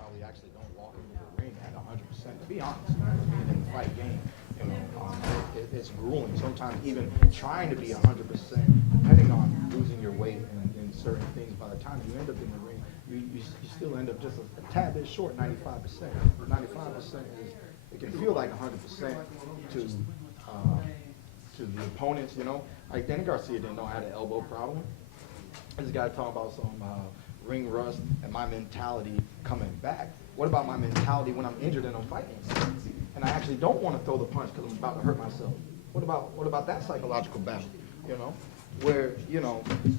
probably actually don't walk into the ring at 100%. To be honest, man, being in the fight game, it's grueling. Sometimes even trying to be 100%, depending on losing your weight and certain things. By the time you end up in the ring, you still end up just a tad bit short, 95%. 95% is, it can feel like 100% to the opponents. Like Danny Garcia didn't know I had an elbow problem. This guy talking about some ring rust and my mentality coming back. What about my mentality when I'm injured and I'm fighting? And I actually don't want to throw the punch because I'm about to hurt myself. What about that psychological battle? Where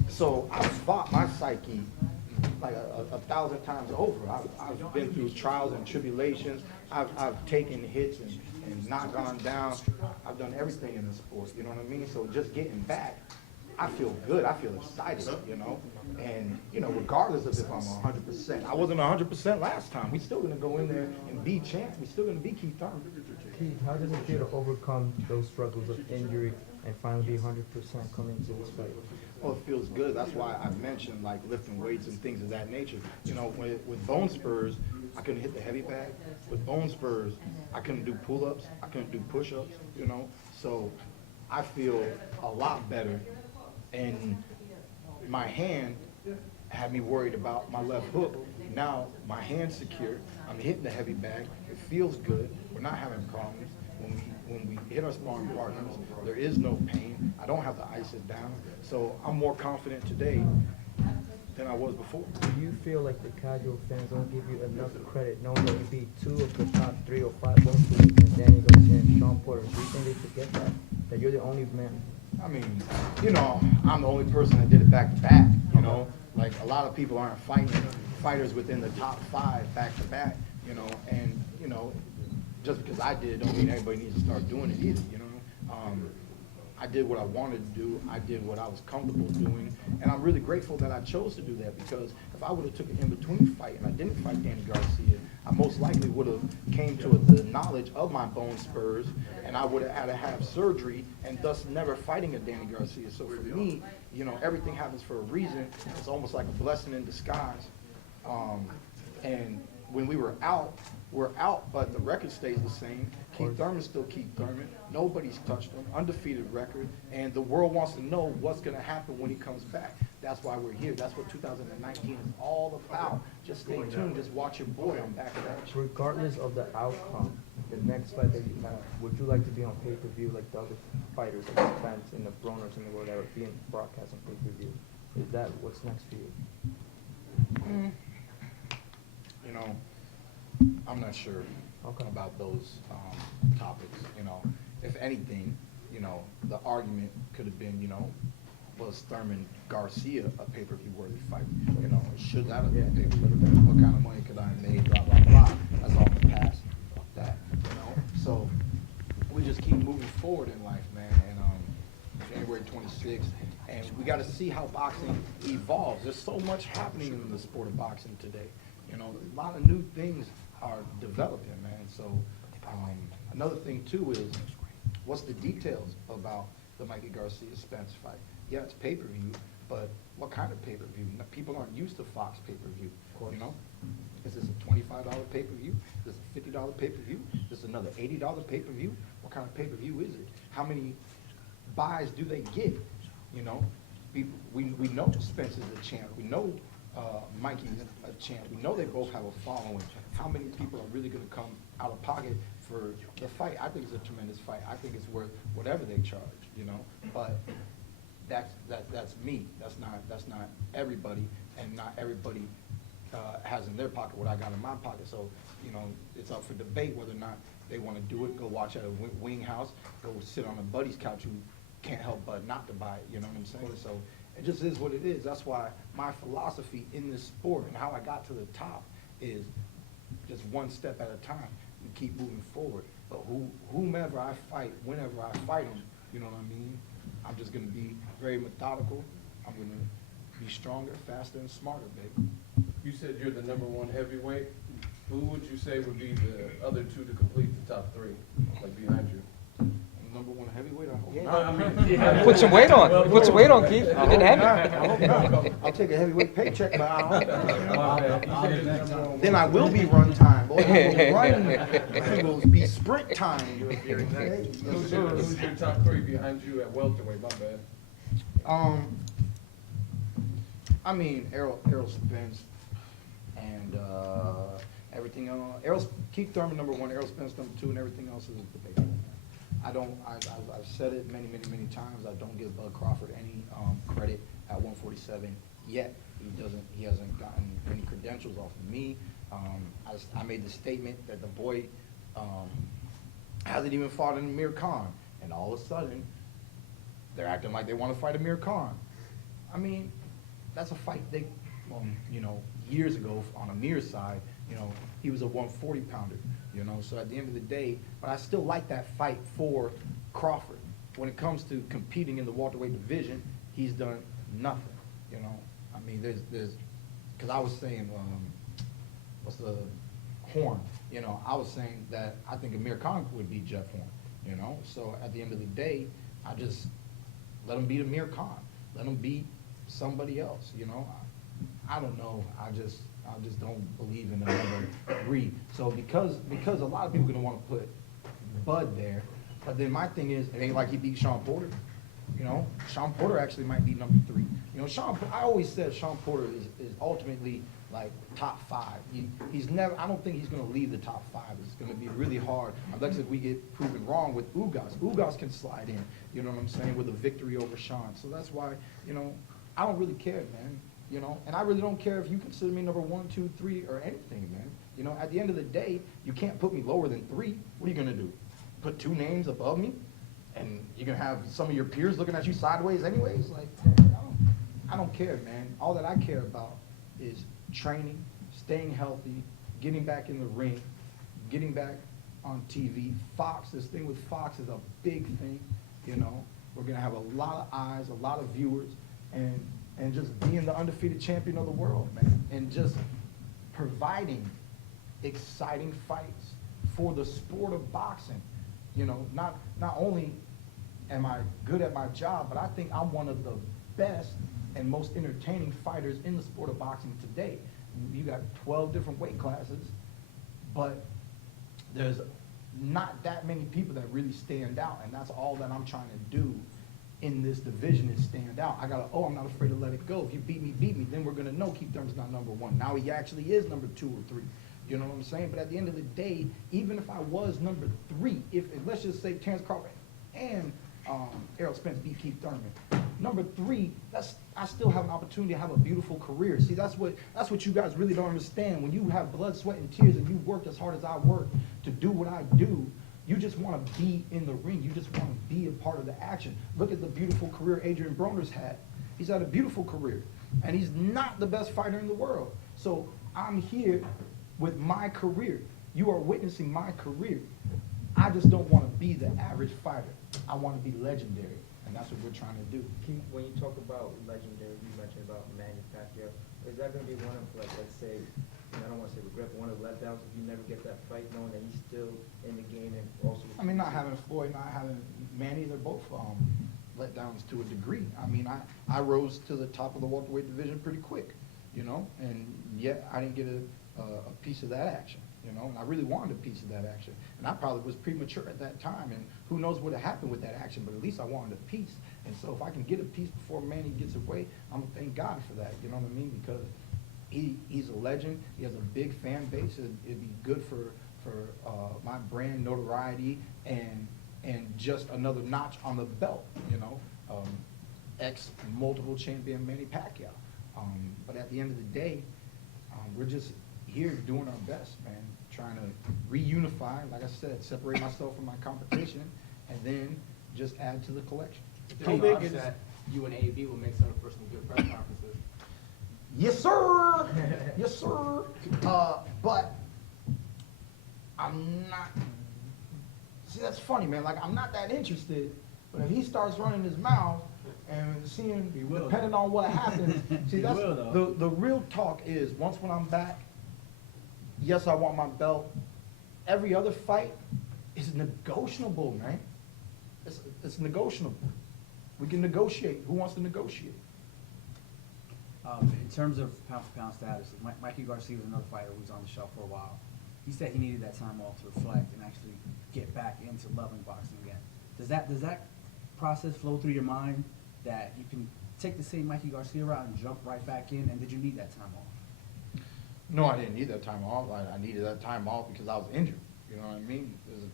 so I've fought my psyche like a thousand times over. I've been through trials and tribulations. I've taken hits and not gone down. I've done everything in the sport. You know what I mean? So just getting back, I feel good. I feel excited, And, regardless of if I'm 100%. I wasn't 100% last time. We still going to go in there and be champ. We still going to be Keith Thurman. Keith, how does it feel to overcome those struggles of injury and finally be 100% coming into this fight? Well, it feels good. That's why I mentioned like lifting weights and things of that nature. With bone spurs, I couldn't hit the heavy bag. With bone spurs, I couldn't do pull-ups. I couldn't do push-ups, So I feel a lot better. And my hand had me worried about my left hook. Now my hand's secure. I'm hitting the heavy bag. It feels good. We're not having problems. When we hit our sparring partners, there is no pain. I don't have to ice it down. So I'm more confident today than I was before. Do you feel like the casual fans don't give you enough credit knowing that you beat 2 of the top 3 or 5 boxers, and Danny Garcia and Sean Porter? Do you think they forget that you're the only man? I mean, I'm the only person that did it back to back, Like a lot of people aren't fighting fighters within the top 5 back to back, and, just because I did don't mean everybody needs to start doing it either, I did what I wanted to do. I did what I was comfortable doing, and I'm really grateful that I chose to do that, because if I would have took an in-between fight and I didn't fight Danny Garcia, I most likely would have came to the knowledge of my bone spurs, and I would have had to have surgery and thus never fighting a Danny Garcia. So for me, everything happens for a reason. It's almost like a blessing in disguise. And when we're out, but the record stays the same. Keith Thurman's still Keith Thurman. Nobody's touched him. Undefeated record. And the world wants to know what's going to happen when he comes back. That's why we're here. That's what 2019 is all about. Just stay tuned. Just watch your boy. I'm back at that. Regardless of the outcome, the next fight that you have, would you like to be on pay-per-view like the other fighters, like Spence and the Broners in the world that are being broadcast on pay-per-view? Is that what's next for you? I'm not sure about those topics. If anything, the argument could have been, was Thurman Garcia a pay-per-view worthy fight? Should that have been pay-per-view? What kind of money could I have made? Blah blah blah. That's all in the past. Fuck that. So we just keep moving forward in life, man. And January 26th, and we got to see how boxing evolves. There's so much happening in the sport of boxing today. A lot of new things are developing, man. So another thing too is, what's the details about the Mikey Garcia Spence fight? Yeah, it's pay-per-view, but what kind of pay-per-view? People aren't used to Fox pay-per-view. Is this a $25 pay-per-view? Is this a $50 pay-per-view? Is this another $80 pay-per-view? What kind of pay-per-view is it? How many buys do they get? We know Spence is a champ. We know Mikey's a champ. We know they both have a following. How many people are really going to come out of pocket for the fight? I think it's a tremendous fight. I think it's worth whatever they charge, But that's me. That's not everybody, and not everybody has in their pocket what I got in my pocket. So it's up for debate whether or not they want to do it. Go watch at a wing house. Go sit on a buddy's couch who can't help but not to buy it. You know what I'm saying? So it just is what it is. That's why my philosophy in this sport and how I got to the top is just one step at a time. We keep moving forward. But whomever I fight, whenever I fight them, you know what I mean? I'm just going to be very methodical. I'm going to be stronger, faster, and smarter, baby. You said you're the #1 heavyweight. Who would you say would be the other 2 to complete the top 3, like behind you? number one heavyweight? I hope Yeah. not. I mean, yeah. Put some weight on. Put some weight on, Keith. You're I getting hope heavy. not. I hope not. I'll take a heavyweight paycheck, but then I will be run time. Boy, I will be sprint time. Who's your top three behind you at welterweight? My bad. I mean, Errol Spence and everything else. Keith Thurman number one, Errol Spence number two, and everything else is debatable. I've said it many times. I don't give Bud Crawford any credit at 147 yet. He hasn't gotten any credentials off of me. I made the statement that the boy hasn't even fought an Amir Khan, and all of a sudden they're acting like they want to fight Amir Khan. I mean, that's a fight they, years ago on Amir's side, he was a 140-pounder, so at the end of the day, but I still like that fight for Crawford. When it comes to competing in the welterweight division, he's done nothing, I mean, because I was saying, what's the Horn, I was saying that I think Amir Khan would beat Jeff Horn, so at the end of the day, I just let him beat Amir Khan, let him beat somebody else, I don't know. I just don't believe in the number three. So because a lot of people are gonna want to put Bud there, but then my thing is, it ain't like he beat Sean Porter. Sean Porter actually might be number three. I always said Sean Porter is ultimately like top five. He's never. I don't think he's gonna leave the top five. It's gonna be really hard unless if we get proven wrong with Ugas. Ugas can slide in. You know what I'm saying, with a victory over Sean. So that's why I don't really care, man. And I really don't care if you consider me number 1, 2, 3, or anything, man. At the end of the day, you can't put me lower than 3. What are you gonna do? Put 2 names above me, and you're gonna have some of your peers looking at you sideways, anyways? Like, I don't care, man. All that I care about is training, staying healthy, getting back in the ring, getting back on TV. Fox, this thing with Fox is a big thing. We're gonna have a lot of eyes, a lot of viewers, and just being the undefeated champion of the world, man, and just providing exciting fights for the sport of boxing. Not only am I good at my job, but I think I'm one of the best and most entertaining fighters in the sport of boxing today. You got 12 different weight classes, but there's not that many people that really stand out, and that's all that I'm trying to do in this division is stand out. I'm not afraid to let it go. If you beat me, then we're gonna know Keith Thurman's not number 1. Now he actually is number 2 or 3. You know what I'm saying? But at the end of the day, even if I was number 3, if let's just say Terrence Crawford and Errol Spence beat Keith Thurman, number 3, I still have an opportunity to have a beautiful career. See, that's what you guys really don't understand. When you have blood, sweat, and tears, and you work as hard as I work to do what I do, you just want to be in the ring. You just want to be a part of the action. Look at the beautiful career Adrien Broner's had. He's had a beautiful career, and he's not the best fighter in the world. So I'm here with my career. You are witnessing my career. I just don't want to be the average fighter. I want to be legendary, and that's what we're trying to do. Keith, when you talk about legendary, you mentioned about Manny Pacquiao. Is that going to be one of, like, let's say, I don't want to say regret, but one of the letdowns if you never get that fight, knowing that he's still in the game and also? I mean, not having Floyd, not having Manny, they're both letdowns to a degree. I mean, I rose to the top of the welterweight division pretty quick, and yet I didn't get a piece of that action, and I really wanted a piece of that action. And I probably was premature at that time, and who knows what had happened with that action, but at least I wanted a piece. And so if I can get a piece before Manny gets away, I'm going to thank God for that, you know what I mean? Because he's a legend. He has a big fan base. It'd be good for my brand notoriety and just another notch on the belt, ex-multiple champion Manny Pacquiao. But at the end of the day, we're just here doing our best, man, trying to reunify, like I said, separate myself from my competition, and then just add to the collection. How big is that you and AB will make some for some good press conferences? Yes, sir. Yes, sir. But I'm not. See, that's funny, man. Like, I'm not that interested. But if he starts running his mouth and seeing, depending on what happens, see, that's the real talk is once when I'm back. Yes, I want my belt. Every other fight is negotiable, man. It's negotiable. We can negotiate. Who wants to negotiate? In terms of pound for pound status, Mikey Garcia was another fighter who was on the shelf for a while. He said he needed that time off to reflect and actually get back into loving boxing again. Does that process flow through your mind that you can take the same Mikey Garcia route and jump right back in? And did you need that time off? No, I didn't need that time off. I needed that time off because I was injured. You know what I mean? There's a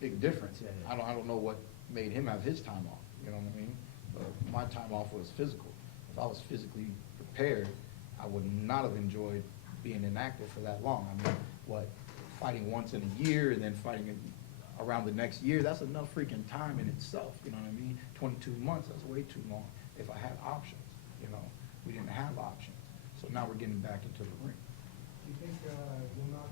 big difference. Yeah, yeah. I don't know what made him have his time off. You know what I mean? But my time off was physical. If I was physically prepared, I would not have enjoyed being inactive for that long. I mean, fighting once in a year and then fighting around the next year, that's enough freaking time in itself. You know what I mean? 22 months, that's way too long. If I had options, you know, we didn't have options. So now we're getting back into the ring. Do you think you'll not